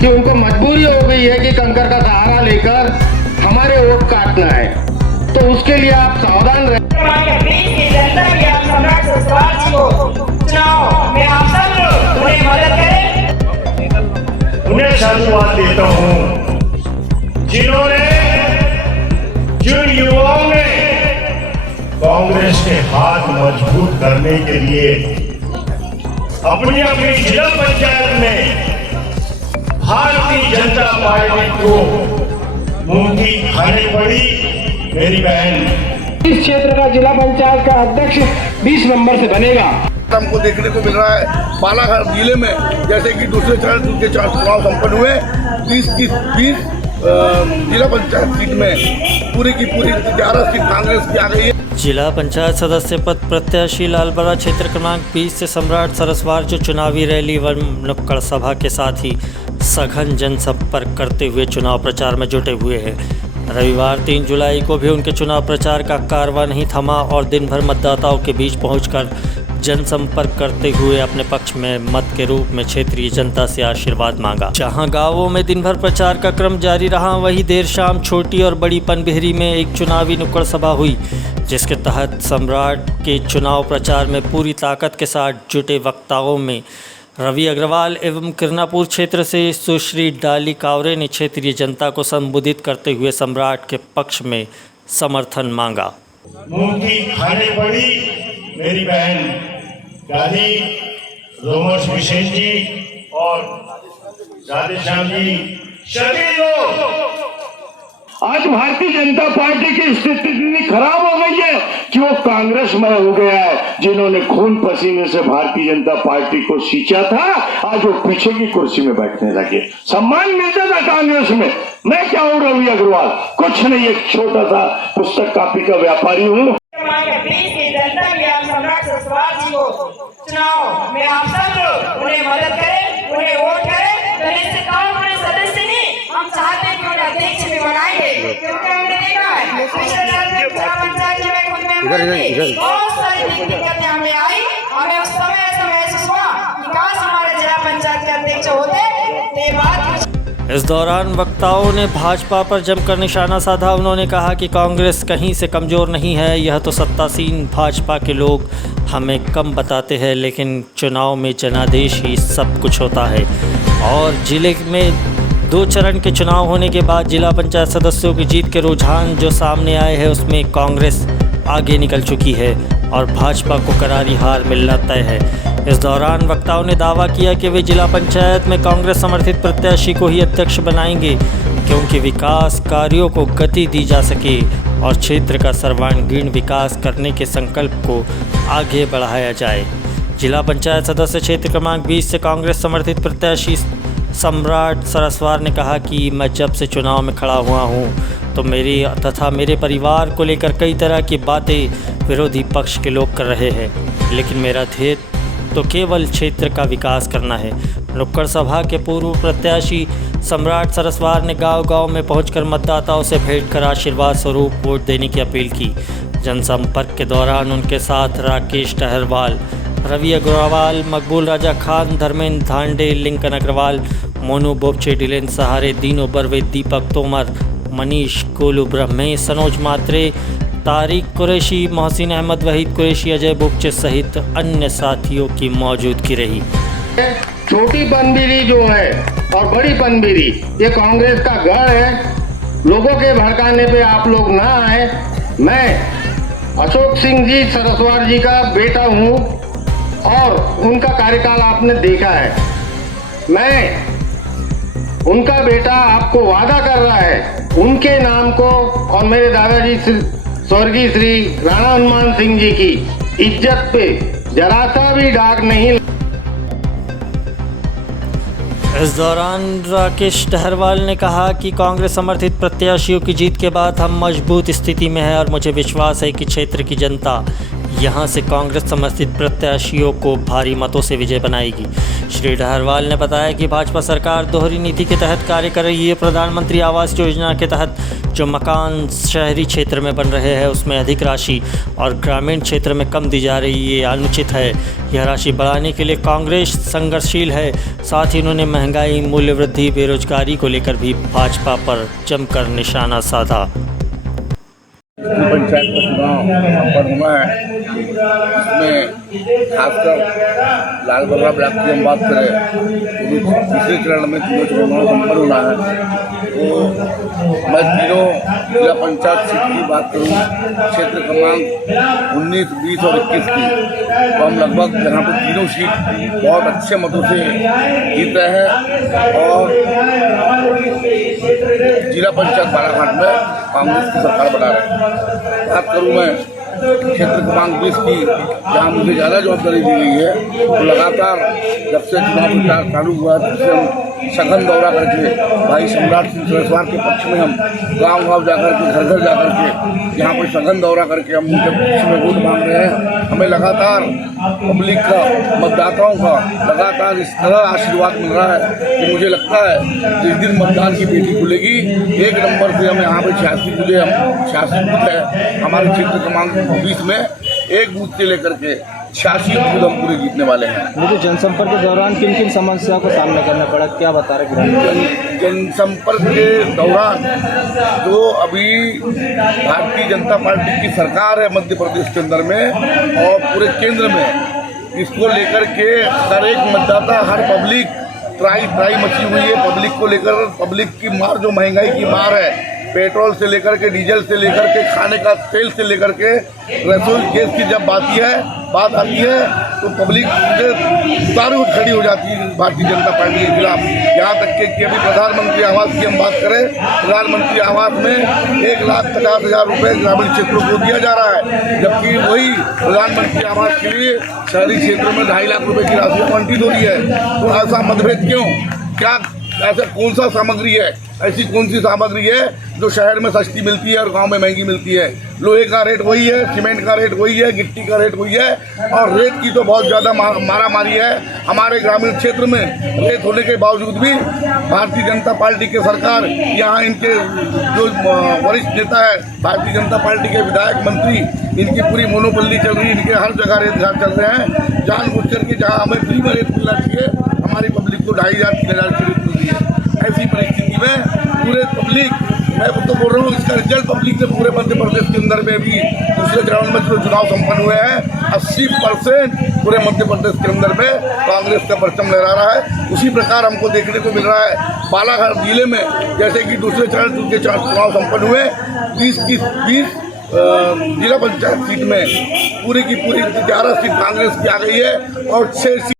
कि उनको मजबूरी हो गई है कि कंकर का सहारा लेकर हमारे वोट काटना है। तो उसके लिए आप सावधान रहे। जनता की आप सम्राट सरस्वती जी को चुनाव में आप सब उन्हें मदद करें। उन्हें साधुवाद देता हूँ जिन्होंने, जिन युवाओं ने कांग्रेस के हाथ मजबूत करने के लिए अपनी अपनी जिला पंचायत में भारतीय जनता पार्टी को मुंगी खानी पड़ी। मेरी बहन, इस क्षेत्र का जिला पंचायत का अध्यक्ष 20 नंबर से बनेगा। हमको देखने को मिल रहा है बालाघाट जिले में, जैसे कि दूसरे चरण के चुनाव संपन्न हुए 20 जिला पंचायत सीट में पूरी की पूरी 11 सीट कांग्रेस की आ गई है। जिला पंचायत सदस्य पद प्रत्याशी लालबरा क्षेत्र क्रमांक 20 से सम्राट सरस्वार जो चुनावी रैली व नुक्कड़ सभा के साथ ही सघन जनसंपर्क करते हुए चुनाव प्रचार में जुटे हुए हैं। रविवार 3 जुलाई को भी उनके चुनाव प्रचार का कारवां नहीं थमा और दिन भर मतदाताओं के बीच पहुंचकर जनसंपर्क करते हुए अपने पक्ष में मत के रूप में क्षेत्रीय जनता से आशीर्वाद मांगा। जहां गांवों में दिन भर प्रचार का क्रम जारी रहा, वहीं देर शाम छोटी और बड़ी पनबिहरी में एक चुनावी नुक्कड़ सभा हुई, जिसके तहत सम्राट के चुनाव प्रचार में पूरी ताकत के साथ जुटे वक्ताओं में रवि अग्रवाल एवं किरनापुर क्षेत्र से सुश्री डाली कावरे ने क्षेत्रीय जनता को संबोधित करते हुए सम्राट के पक्ष में समर्थन मांगा। मुंगी खाने पड़ी मेरी बहन गाली रोमस विशेष जी और राधे श्याम जी, सभी लोग। आज भारतीय जनता पार्टी की स्थिति इतनी खराब हो गई है कि वो कांग्रेस में हो गया है। जिन्होंने खून पसीने से भारतीय जनता पार्टी को सींचा था, आज वो पीछे की कुर्सी में बैठने लगे। सम्मान मिलता था कांग्रेस में। मैं क्या हूँ रवि अग्रवाल, कुछ नहीं, एक छोटा सा पुस्तक कॉपी का व्यापारी हूँ। जनता की आप सम्राट सरस्वती जी को चुनाव में आप सब उन्हें मदद करें, उन्हें वोट करें। कांग्रेस सदस्य नहीं, हम चाहते हैं कि उन्हें अध्यक्ष भी बनाएंगे, क्योंकि हमने देखा है पिछले साल में जिला पंचायत में खुद में बहुत सारी दिक्कतें हमें आई। हमें उस समय ऐसा महसूस हुआ कि काश हमारे जिला पंचायत के अध्यक्ष होते। ये बात इस दौरान वक्ताओं ने भाजपा पर जमकर निशाना साधा। उन्होंने कहा कि कांग्रेस कहीं से कमज़ोर नहीं है, यह तो सत्तासीन भाजपा के लोग हमें कम बताते हैं, लेकिन चुनाव में जनादेश ही सब कुछ होता है। और जिले में 2 चरण के चुनाव होने के बाद जिला पंचायत सदस्यों की जीत के रुझान जो सामने आए हैं, उसमें कांग्रेस आगे निकल चुकी है और भाजपा को करारी हार मिलना तय है। इस दौरान वक्ताओं ने दावा किया कि वे जिला पंचायत में कांग्रेस समर्थित प्रत्याशी को ही अध्यक्ष बनाएंगे, क्योंकि विकास कार्यों को गति दी जा सके और क्षेत्र का सर्वांगीण विकास करने के संकल्प को आगे बढ़ाया जाए। जिला पंचायत सदस्य क्षेत्र क्रमांक 20 से कांग्रेस समर्थित प्रत्याशी सम्राट सरस्वार ने कहा कि मैं जब से चुनाव में खड़ा हुआ हूँ तो मेरी तथा मेरे परिवार को लेकर कई तरह की बातें विरोधी पक्ष के लोग कर रहे हैं, लेकिन मेरा ध्येय तो केवल क्षेत्र का विकास करना है। नुक्कड़ सभा के पूर्व प्रत्याशी सम्राट सरस्वार ने गांव-गांव में पहुंचकर मतदाताओं से भेंट कर आशीर्वाद स्वरूप वोट देने की अपील की। जनसंपर्क के दौरान उनके साथ राकेश टहरवाल, रवि अग्रवाल, मकबूल राजा खान, धर्मेंद्र धांडे, लिंकन अग्रवाल, मोनू बोबचे, डिलेन सहारे, दीनो बर्वे, दीपक तोमर, मनीष कोलू ब्रह्मे, सनोज मात्रे, तारिक कुरैशी, मोहसिन अहमद, वहीद कुरैशी, अजय बोबचे सहित अन्य साथियों की मौजूदगी रही। छोटी पनबिहरी जो है और बड़ी पनबिहरी, ये कांग्रेस का गढ़ है। लोगों के भड़काने पे आप लोग ना आए। मैं अशोक सिंह जी सरस्वार जी का बेटा हूँ और उनका कार्यकाल आपने देखा है। मैं उनका बेटा आपको वादा कर रहा है, उनके नाम को और मेरे दादाजी स्वर्गीय श्री राणा हनुमान सिंह जी की इज्जत पे जरा सा भी दाग नहीं। इस दौरान राकेश टहरवाल ने कहा कि कांग्रेस समर्थित प्रत्याशियों की जीत के बाद हम मजबूत स्थिति में हैं और मुझे विश्वास है कि क्षेत्र की जनता यहां से कांग्रेस समर्थित प्रत्याशियों को भारी मतों से विजय बनाएगी। श्री डहरवाल ने बताया कि भाजपा सरकार दोहरी नीति के तहत कार्य कर रही है। प्रधानमंत्री आवास योजना के तहत जो मकान शहरी क्षेत्र में बन रहे हैं उसमें अधिक राशि और ग्रामीण क्षेत्र में कम दी जा रही है, ये अनुचित है। यह राशि बढ़ाने के लिए कांग्रेस संघर्षशील है। साथ ही उन्होंने महंगाई, मूल्य वृद्धि, बेरोजगारी को लेकर भी भाजपा पर जमकर निशाना साधा। पंचायत का चुनाव संपन्न हुआ है, इसमें खासकर लालबर्रा ब्लॉक की हम बात करें तो दूसरे चरण में तीनों चुनाव संपन्न होना है। तो मैं तीनों जिला पंचायत सीट की बात करूँ, क्षेत्र क्रमांक 19, 20 और 21 की, तो हम लगभग यहाँ पर तीनों सीट बहुत अच्छे मतों से जीत रहे हैं। और जिला पंचायत बालाघाट में कांग्रेस की सरकार बना रहे हैं। बात करूँ मैं क्षेत्र क्रमांक 20 की, जहाँ मुझे ज़्यादा जवाबदारी दी गई है, तो लगातार जब से चुनाव प्रचार चालू हुआ तब से हम सघन दौरा करके भाई सम्राट सिंह सरस्वार के पक्ष में हम गांव-गांव जाकर के, घर-घर जाकर के यहाँ पर सघन दौरा करके हम उनके पक्ष में वोट मांग रहे हैं। हमें लगातार पब्लिक का, मतदाताओं का लगातार इस तरह आशीर्वाद मिल रहा है कि मुझे लगता है जिस दिन मतदान की पेटी खुलेगी 1 नंबर से हमें यहाँ पर 86 बूथ है हमारे क्षेत्र क्रमांक 20 में, एक बूथ से लेकर के 86 बूथ हम पूरे जीतने वाले हैं। मुझे जनसंपर्क के दौरान किन किन समस्याओं का सामना करना पड़ा, क्या बता रहे हैं? जनसंपर्क के दौरान जो अभी भारतीय जनता पार्टी की सरकार है मध्य प्रदेश के अंदर में और पूरे केंद्र में, इसको लेकर के हर एक मतदाता, हर पब्लिक त्राई मची हुई है। पब्लिक को लेकर, पब्लिक की मार, जो महंगाई की मार है, पेट्रोल से लेकर के, डीजल से लेकर के, खाने का तेल से लेकर के, रसोई गैस की जब बात आती है तो पब्लिक तारू खड़ी हो जाती है भारतीय जनता पार्टी के खिलाफ। यहाँ तक कि अभी प्रधानमंत्री आवास की हम बात करें, प्रधानमंत्री आवास में 1,50,000 रुपये ग्रामीण क्षेत्रों को दिया जा रहा है, जबकि वही प्रधानमंत्री आवास के लिए शहरी क्षेत्रों में 2.5 लाख रुपये की राशि आवंटित हो रही है। तो ऐसा मतभेद क्यों? क्या ऐसा कौन सा सामग्री है, ऐसी कौन सी सामग्री है जो शहर में सस्ती मिलती है और गांव में महंगी मिलती है? लोहे का रेट वही है, सीमेंट का रेट वही है, गिट्टी का रेट वही है, और रेट की तो बहुत ज़्यादा मारामारी है। हमारे ग्रामीण क्षेत्र में रेट होने के बावजूद भी भारतीय जनता पार्टी की सरकार, यहाँ इनके जो वरिष्ठ नेता है, भारतीय जनता पार्टी के विधायक, मंत्री, इनकी पूरी मोनोपल्ली चल रही है। इनके हर जगह रेट घाट चल रहे हैं। जानबूझ करके जहाँ हमें फ्री में रेट मिलना चाहिए, हमारी पब्लिक को 2,500-3,000 की रेट मिल रही है। ऐसी परिस्थिति में पूरे पब्लिक, मैं तो बोल रहा हूँ, इसका रिजल्ट पब्लिक ने पूरे मध्य प्रदेश के अंदर में भी दूसरे चरण में जो चुनाव संपन्न हुए हैं 80% पूरे मध्य प्रदेश के अंदर में कांग्रेस का परचम लहरा रहा है। उसी प्रकार हमको देखने को मिल रहा है बालाघाट जिले में, जैसे कि दूसरे चरण के चुनाव संपन्न हुए 20 जिला पंचायत सीट में पूरी की पूरी 11 सीट कांग्रेस की आ गई है और 6